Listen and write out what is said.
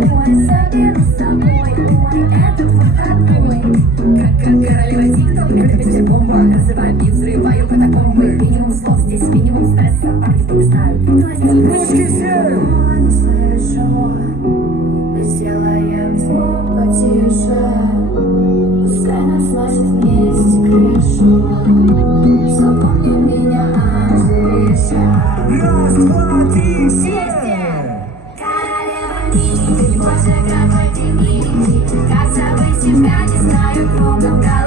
Ой, заберу с собой, ой, это плохой. Как королева тикток, это песня бомба. Разрываю бит, взрываю катакомбы. Минимум слов здесь, минимум стресса. Парни в ставят, Ручки все! не слышу. Сделаем звук потише. Пускай нас носит вместе крышу. Запомни меня, Анжелиша. Раз, два, три, все! Королева мини, боже, какой ты миленький. Как забыть тебя, не знаю, кругом голова.